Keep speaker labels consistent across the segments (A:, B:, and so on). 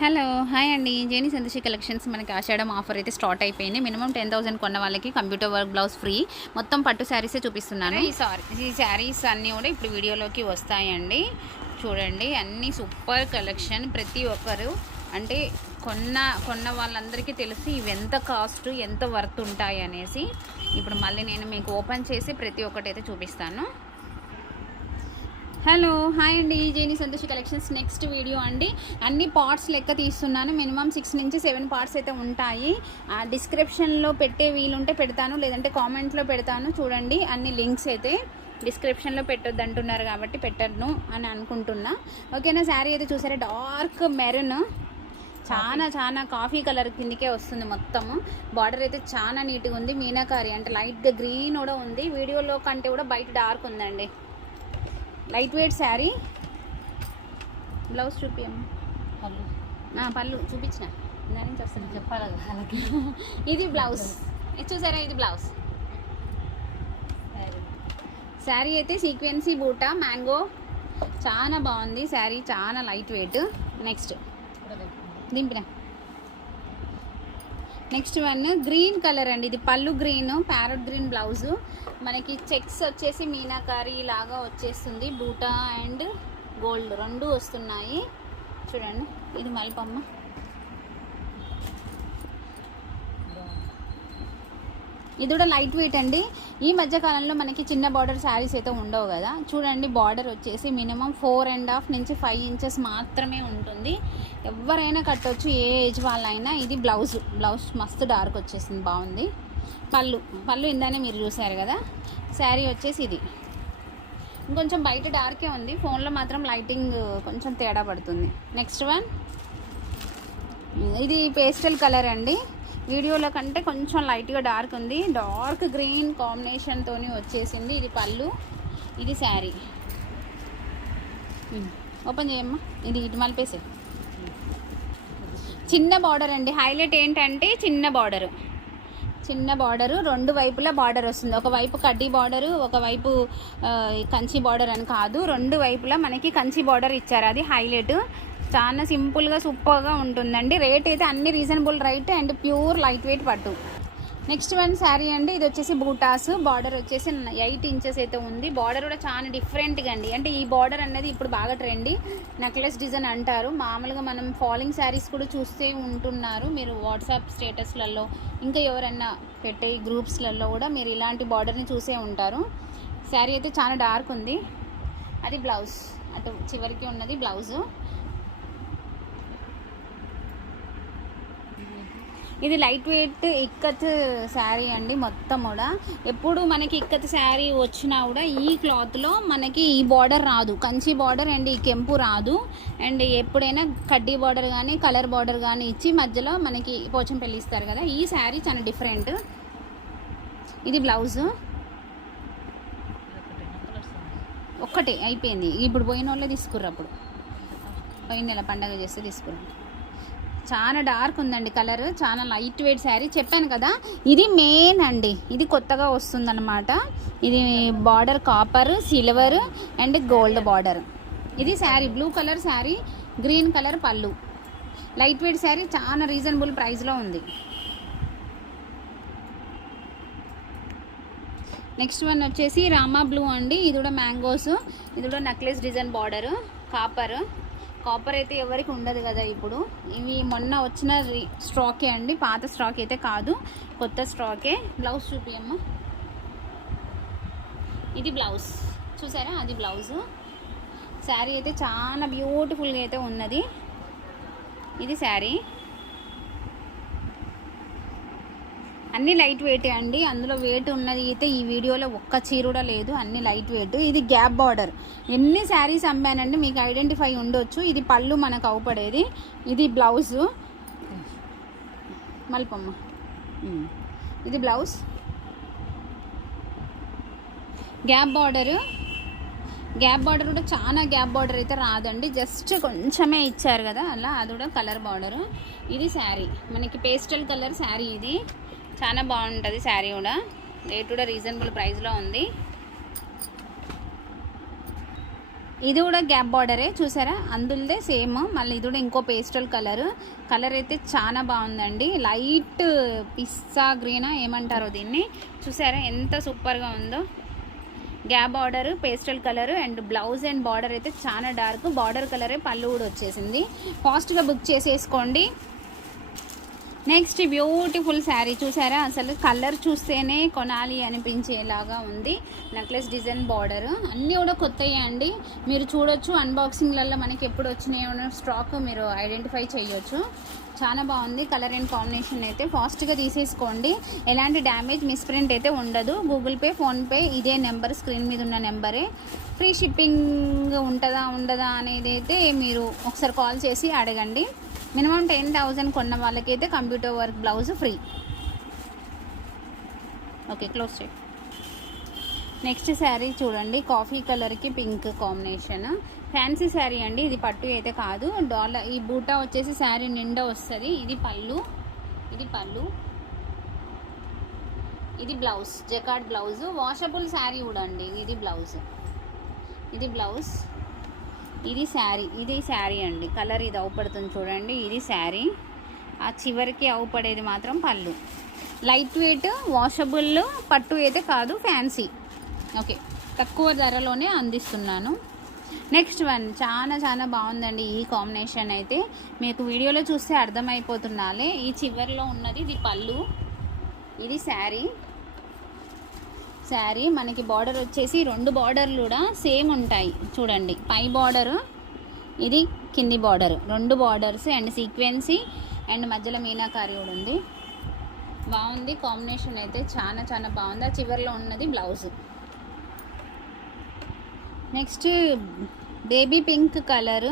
A: Hello hi అండి. Jenny సందర్శి collections మనకి ఆషాఢం ఆఫర్ అయితే స్టార్ట్ అయిపోయింది. మినిమం టెన్ థౌసండ్ కొన్న వాళ్ళకి కంప్యూటర్ వర్క్ బ్లౌజ్ ఫ్రీ. మొత్తం పట్టు శారీసే చూపిస్తున్నాను. ఈ సారీ ఈ శారీస్ అన్నీ కూడా ఇప్పుడు వీడియోలోకి వస్తాయండి. చూడండి అన్నీ సూపర్ కలెక్షన్. ప్రతి ఒక్కరు అంటే కొన్న కొన్న వాళ్ళందరికీ తెలిసి ఇవి ఎంత కాస్ట్ ఎంత వర్త్ ఉంటాయి అనేసి. ఇప్పుడు మళ్ళీ నేను మీకు ఓపెన్ చేసి ప్రతి ఒక్కటి అయితే చూపిస్తాను. హలో హాయ్ అండి. Jeni Santoshi collections next video అండి. అన్ని పార్ట్స్ లెక్క తీస్తున్నాను. మినిమం సిక్స్ నుంచి సెవెన్ పార్ట్స్ అయితే ఉంటాయి. ఆ డిస్క్రిప్షన్లో పెట్టే వీలుంటే పెడతాను. లేదంటే కామెంట్లో పెడతాను. చూడండి అన్ని లింక్స్ అయితే డిస్క్రిప్షన్లో పెట్టొద్దు అంటున్నారు కాబట్టి పెట్టను అని అనుకుంటున్నా. ఓకేనా శారీ అయితే చూసారా? డార్క్ మెరూన్ చాలా చాలా కాఫీ కలర్ కిందికే వస్తుంది మొత్తము. బార్డర్ అయితే చాలా నీట్గా ఉంది. మీనాకారి అంటే లైట్గా గ్రీన్ కూడా ఉంది. వీడియోలో కంటే కూడా బయట డార్క్ ఉందండి. Light weight saree. బ్లౌజ్ చూపియమ్మ
B: పళ్ళు.
A: పళ్ళు చూపించిన. దాని నుంచి వస్తుంది
B: చెప్పాలి వాళ్ళకి?
A: ఇది బ్లౌజ్. చూసారా? ఇది బ్లౌజ్. శారీ. అయితే సీక్వెన్సీ బూట మ్యాంగో. చాలా బాగుంది శారీ చాలా లైట్ వెయిట్. నెక్స్ట్. దింపిన. నెక్స్ట్ వన్ గ్రీన్ కలర్ అండి. ఇది పళ్ళు గ్రీన్ ప్యారెట్ గ్రీన్ బ్లౌజు. మనకి చెక్స్ వచ్చేసి మీనాకారి లాగా వచ్చేస్తుంది. బూటా అండ్ గోల్డ్ రెండు వస్తున్నాయి. చూడండి ఇది మల్పమ్మ ఇది కూడా లైట్ వెయిట్ అండి. ఈ మధ్య కాలంలో మనకి చిన్న బార్డర్ శారీస్ అయితే ఉండవు కదా. చూడండి బార్డర్ వచ్చేసి మినిమం ఫోర్ అండ్ హాఫ్ నుంచి ఫైవ్ ఇంచెస్ మాత్రమే ఉంటుంది. ఎవరైనా కట్టొచ్చు ఏ ఏజ్ వాళ్ళైనా. ఇది బ్లౌజ్ బ్లౌజ్ మస్తు డార్క్ వచ్చేసింది బాగుంది. పళ్ళు పళ్ళు ఇందానే మీరు చూసారు కదా. శారీ వచ్చేసి ఇది. ఇంకొంచెం బయట డార్కే ఉంది. ఫోన్లో మాత్రం లైటింగ్ కొంచెం తేడా పడుతుంది. Next one. ఇది పేస్టల్ కలర్ అండి. వీడియోలో కంటే కొంచెం లైట్గా డార్క్ ఉంది. డార్క్ గ్రీన్ కాంబినేషన్తో వచ్చేసింది ఇది పళ్ళు ఇది శారీ. ఓపెన్ చేయమ్మా. ఇది ఇటు మలిపేసే చిన్న బార్డర్ అండి. హైలైట్ ఏంటంటే చిన్న బార్డరు. చిన్న బార్డరు రెండు వైపులా బార్డర్ వస్తుంది. ఒకవైపు కడ్డీ బార్డరు ఒకవైపు కంచి బార్డర్ అని కాదు. రెండు వైపులా మనకి కంచి బార్డర్ ఇచ్చారు. అది హైలైట్. చాలా సింపుల్గా సూపర్గా ఉంటుందండి. రేట్ అయితే అన్ని reasonable right and pure light weight పట్టు. నెక్స్ట్ వన్ శారీ అండి. ఇది వచ్చేసి బూటాస్. బార్డర్ వచ్చేసి ఎయిట్ ఇంచెస్ అయితే ఉంది. బార్డర్ కూడా చాలా డిఫరెంట్గా అండి. అంటే ఈ బార్డర్ అనేది ఇప్పుడు బాగా ట్రెండి నెక్లెస్ డిజైన్ అంటారు. మామూలుగా మనం ఫాలింగ్ శారీస్ కూడా చూస్తే ఉంటున్నారు. మీరు వాట్సాప్ స్టేటస్లలో ఇంకా ఎవరైనా పెట్టే గ్రూప్స్లలో కూడా మీరు ఇలాంటి బార్డర్ని చూసే ఉంటారు. శారీ అయితే చాలా డార్క్ ఉంది. అది బ్లౌజ్ అటు చివరికి ఉన్నది బ్లౌజు ఇది లైట్ వెయిట్ ఇక్కత్ శారీ అండి మొత్తం కూడా. ఎప్పుడు మనకి ఇక్కత్ శారీ వచ్చినా కూడా ఈ క్లాత్లో మనకి ఈ బార్డర్ రాదు. కంచి బార్డర్ అండ్ ఈ కెంపు రాదు. అండ్ ఎప్పుడైనా కడ్డీ బార్డర్ కానీ కలర్ బార్డర్ కానీ ఇచ్చి మధ్యలో మనకి పోచం ఇస్తారు కదా. ఈ శారీ చాలా డిఫరెంట్. ఇది బ్లౌజ్. ఒక్కటే అయిపోయింది. ఇప్పుడు పోయిన వాళ్ళే తీసుకుర్రు అప్పుడు. పోయిన నెల పండగ చేస్తే తీసుకుర్రు. చాలా డార్క్ ఉందండి కలర్ చాలా లైట్ వెయిట్ శారీ. చెప్పాను కదా ఇది మెయిన్ అండి. ఇది కొత్తగా వస్తుందన్నమాట. ఇది border copper silver and gold border. ఇది saree blue colour saree green colour పళ్ళు. లైట్ వెయిట్ శారీ చాలా రీజనబుల్ ప్రైస్లో ఉంది. నెక్స్ట్ వన్ వచ్చేసి రామా బ్లూ అండి. ఇది కూడా మ్యాంగోస్ ఇది కూడా necklace design border copper. Copper అయితే ఎవరికి ఉండదు కదా ఇప్పుడు. ఇవి మొన్న వచ్చిన రి- స్టాకే అండి. పాత స్టాక్ అయితే కాదు. కొత్త స్టాకే బ్లౌజ్ చూపియమ్మ. ఇది బ్లౌజ్. చూసారా? అది బ్లౌజ్. శారీ అయితే చాలా బ్యూటిఫుల్గా అయితే ఉన్నది. ఇది శారీ. అన్ని లైట్ వెయిట్ అండి. అందులో వెయిట్ ఉన్నది అయితే ఈ వీడియోలో ఒక్క చీర కూడా లేదు. అన్ని లైట్ వెయిట్. ఇది గ్యాప్ బార్డర్. ఎన్ని శారీస్ అమ్మానండి మీకు ఐడెంటిఫై ఉండొచ్చు. ఇది పళ్ళు మనకు అవుపడేది. ఇది బ్లౌజు. మల్పమ్మ. ఇది blouse. Gap border. Gap border కూడా చాలా గ్యాప్ బార్డర్ అయితే రాదండి. జస్ట్ కొంచెమే ఇచ్చారు కదా. అలా అది కూడా కలర్ బార్డర్. ఇది శారీ. మనకి పేస్టల్ కలర్ శారీ ఇది. చాలా బాగుంటుంది శారీ కూడా. రేట్ కూడా రీజనబుల్ ప్రైస్లో ఉంది. ఇది కూడా గ్యాప్ బార్డరే చూసారా? అందులోదే సేమ్ మళ్ళీ ఇది కూడా ఇంకో పేస్టల్ కలర్ కలర్ అయితే చాలా బాగుందండి. లైట్ పిస్సా గ్రీనా ఏమంటారో దీన్ని. చూసారా ఎంత సూపర్గా ఉందో. Gap border pastel colour and blouse and border అయితే చాలా డార్క్ బార్డర్ కలరే పళ్ళు కూడా వచ్చేసింది. ఫాస్ట్గా బుక్ చేసేసుకోండి. నెక్స్ట్ బ్యూటిఫుల్ శారీ చూసారా? అసలు కలర్ చూస్తేనే కొనాలి అనిపించేలాగా ఉంది. నెక్లెస్ డిజైన్ బార్డర్ అన్నీ కూడా కొత్తవి అండి. మీరు చూడొచ్చు అన్బాక్సింగ్లలో మనకి ఎప్పుడు వచ్చినాయో స్టాక్ మీరు ఐడెంటిఫై చేయొచ్చు. చాలా బాగుంది కలర్ అండ్ కాంబినేషన్ అయితే. ఫాస్ట్గా తీసేసుకోండి. ఎలాంటి డ్యామేజ్ మిస్ప్రింట్ అయితే ఉండదు. గూగుల్ పే ఫోన్పే ఇదే నెంబర్ స్క్రీన్ మీద ఉన్న నెంబరే ఫ్రీ షిప్పింగ్ ఉంటుందా ఉండదా అనేది అయితే మీరు ఒకసారి కాల్ చేసి అడగండి. మినిమం టెన్ థౌజండ్ కొన్న వాళ్ళకైతే computer work blouse free. Okay close చేయి. నెక్స్ట్ శారీ చూడండి కాఫీ కలర్కి పింక్ కాంబినేషన్. ఫ్యాన్సీ శారీ అండి ఇది పట్టు అయితే కాదు. డాలర్ ఈ బూటా వచ్చేసి శారీ నిండా వస్తుంది. ఇది పళ్ళు ఇది పళ్ళు. ఇది blouse jacquard blouse. Washable saree కూడా అండి ఇది బ్లౌజ్. ఇది బ్లౌజ్. ఇది శారీ ఇది శారీ అండి. కలర్ ఇది అవుపడుతుంది చూడండి. ఇది శారీ. ఆ చివరికి అవుపడేది మాత్రం పళ్ళు. లైట్ వెయిట్ వాషబుల్ పట్టు అయితే కాదు ఫ్యాన్సీ ఓకే తక్కువ ధరలోనే అందిస్తున్నాను. నెక్స్ట్ వన్ చాలా చాలా బాగుందండి ఈ కాంబినేషన్ అయితే. మీకు వీడియోలో చూస్తే అర్థమైపోతున్నాలే. ఈ చివరిలో ఉన్నది ఇది పళ్ళు. ఇది శారీ. శారీ మనకి బార్డర్ వచ్చేసి రెండు బార్డర్లు కూడా సేమ్ ఉంటాయి. చూడండి పై బార్డరు ఇది కింది బార్డర్. రెండు బార్డర్స్ అండ్ సీక్వెన్సీ అండ్ మధ్యలో మీనాకారి కూడా ఉంది. బాగుంది కాంబినేషన్ అయితే చాలా చాలా బాగుంది. ఆ చివరిలో ఉన్నది blouse. Next baby pink colour.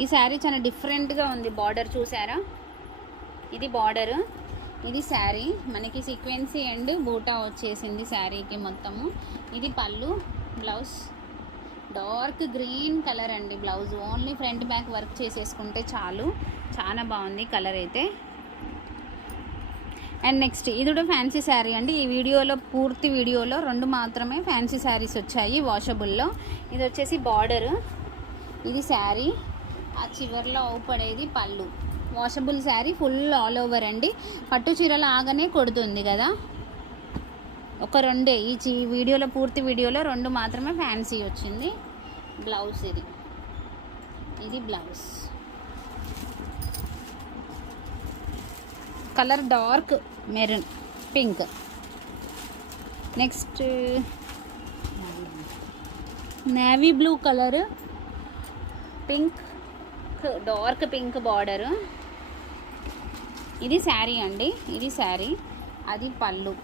A: ఈ శారీ చాలా డిఫరెంట్గా ఉంది బార్డర్ చూసారా? ఇది బార్డరు. ఇది శారీ. మనకి సీక్వెన్సీ అండ్ బూటా వచ్చేసింది శారీకి మొత్తము. ఇది పళ్ళు బ్లౌజ్. డార్క్ గ్రీన్ కలర్ అండి blouse. Only front back work చేసేసుకుంటే చాలు. చాలా బాగుంది కలర్ అయితే. అండ్ నెక్స్ట్ ఇది కూడా ఫ్యాన్సీ శారీ అండి. ఈ వీడియోలో పూర్తి వీడియోలో రెండు మాత్రమే ఫ్యాన్సీ శారీస్ వచ్చాయి వాషబుల్లో. ఇది వచ్చేసి బార్డర్. ఇది శారీ. ఆ చివర్లో అవుపడేది పళ్ళు. Washable saree full all over అండి. పట్టు చీరలు ఆగనే కొడుతుంది కదా. ఒక రెండే ఈ చి వీడియోలో పూర్తి వీడియోలో రెండు మాత్రమే ఫ్యాన్సీ వచ్చింది. బ్లౌజ్ ఇది. ఇది blouse colour dark maroon pink next navy blue colour pink dark pink border ఇది శారీ అండి ఇది శారీ. అది పళ్ళు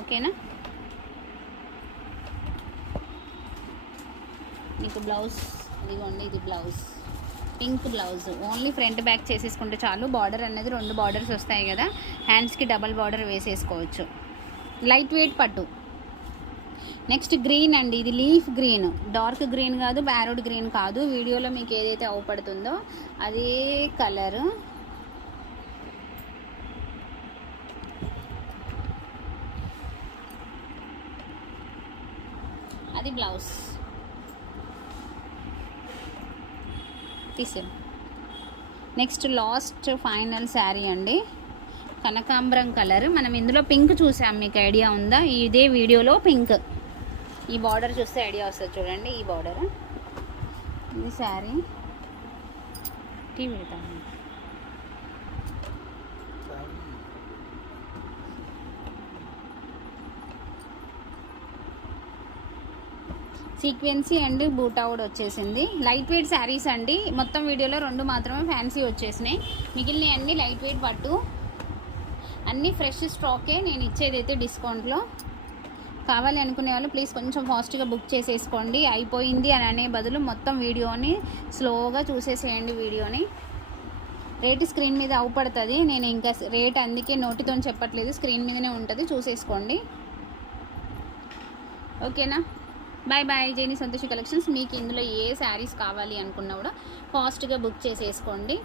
A: ఓకేనా? మీకు బ్లౌజ్ ఇదిగోండి ఇది blouse. Pink blouse. Only front back చేసేసుకుంటే చాలు. బార్డర్ అనేది రెండు బార్డర్స్ వస్తాయి కదా. హ్యాండ్స్కి డబల్ బార్డర్ వేసేసుకోవచ్చు. లైట్ వెయిట్ పట్టు. నెక్స్ట్ గ్రీన్ అండి. ఇది లీఫ్ గ్రీన్. డార్క్ గ్రీన్ కాదు బ్యారోడ్ గ్రీన్ కాదు. వీడియోలో మీకు ఏదైతే అవపడుతుందో అదే కలరు. అది బ్లౌజ్. తీసాను నెక్స్ట్ లాస్ట్ ఫైనల్ శారీ అండి. కనకాంబరం కలర్ మనం ఇందులో పింక్ చూసాం మీకు ఐడియా ఉందా? ఇదే వీడియోలో పింక్ ఈ బార్డర్ చూస్తే ఐడియా వస్తుంది చూడండి ఈ బార్డర్ ఇది శారీ టీ పెడతాను. సీక్వెన్సీ అండ్ బూటా కూడా వచ్చేసింది. లైట్ వెయిట్ శారీస్ అండి. మొత్తం వీడియోలో రెండు మాత్రమే ఫ్యాన్సీ వచ్చేసినాయి. మిగిలిన అన్ని లైట్ వెయిట్ పట్టు. అన్నీ ఫ్రెష్ స్టాకే. నేను ఇచ్చేదైతే డిస్కౌంట్లో. కావాలి అనుకునే వాళ్ళు ప్లీజ్ కొంచెం ఫాస్ట్గా బుక్ చేసేసుకోండి. అయిపోయింది అని అనే బదులు మొత్తం వీడియోని స్లోగా చూసేసేయండి వీడియోని. రేటు స్క్రీన్ మీద అవుపడుతుంది. నేను ఇంకా రేట్ అందుకే నోటితో చెప్పట్లేదు. స్క్రీన్ మీదనే ఉంటుంది. చూసేసుకోండి. ఓకేనా? Bye bye Jaini Santoshi collections మీకు ఇందులో ఏ శారీస్ కావాలి అనుకున్నా కూడా ఫాస్ట్గా బుక్ చేసేసుకోండి.